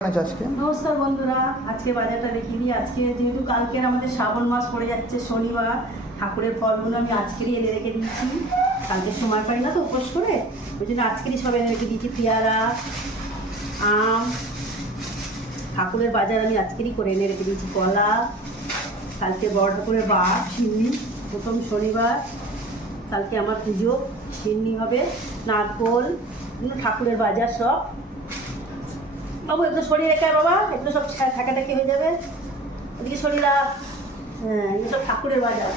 আজকে নমস্কার বন্ধুরা, আজকে বাজারটা দেখিয়ে দিই। আজকে যেহেতু কালকের আমাদের শ্রাবণ মাস পড়ে যাচ্ছে শনিবার, ঠাকুরের ফলগুলো আমি আজকেরই এনে রেখে দিচ্ছি। কালকে সময় পাই না তো উপোস করে, ওই জন্য আজকেরই সব এনে রেখে দিচ্ছি। পেয়ারা, আম, ঠাকুরের বাজার আমি আজকেরই করে এনে রেখে দিয়েছি। কলা, কালকে বড় ঠাকুরের বার সিন্নি, প্রথম শনিবার, কালকে আমার পুজো, সিন্নি হবে, নারকোল, ঠাকুরের বাজার সব। বাবু একটু সরিয়ে রেখে বাবা, একটু সব ঠাকাঠাকি হয়ে যাবে, ওদিকে শরীরা। হ্যাঁ, এগুলো সব ঠাকুরের বাজার।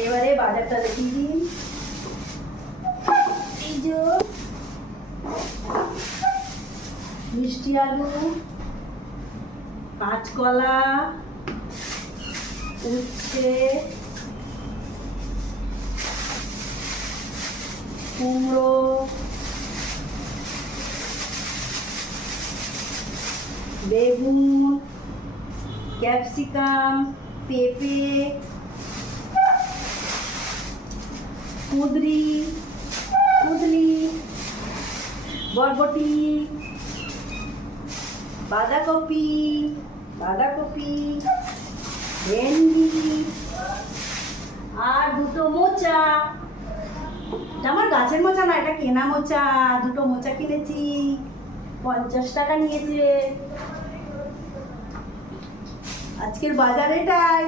এবারে বাজারটা দেখিয়ে দিন। এই যে মিষ্টি আলু, কাঁচকলা, উচ্ছে, কুমড়ো, বেগুন, ক্যাপসিকাম, পেঁপে, কুঁদরি, বরবটি, বাঁধাকপি, ভেন্ডি, আর দুটো মোচা। এটা আমার গাছের মোচা না, এটা কেনা মোচা। দুটো মোচা কিনেছি, 50 টাকা নিয়েছে। আজকের বাজার এটাই।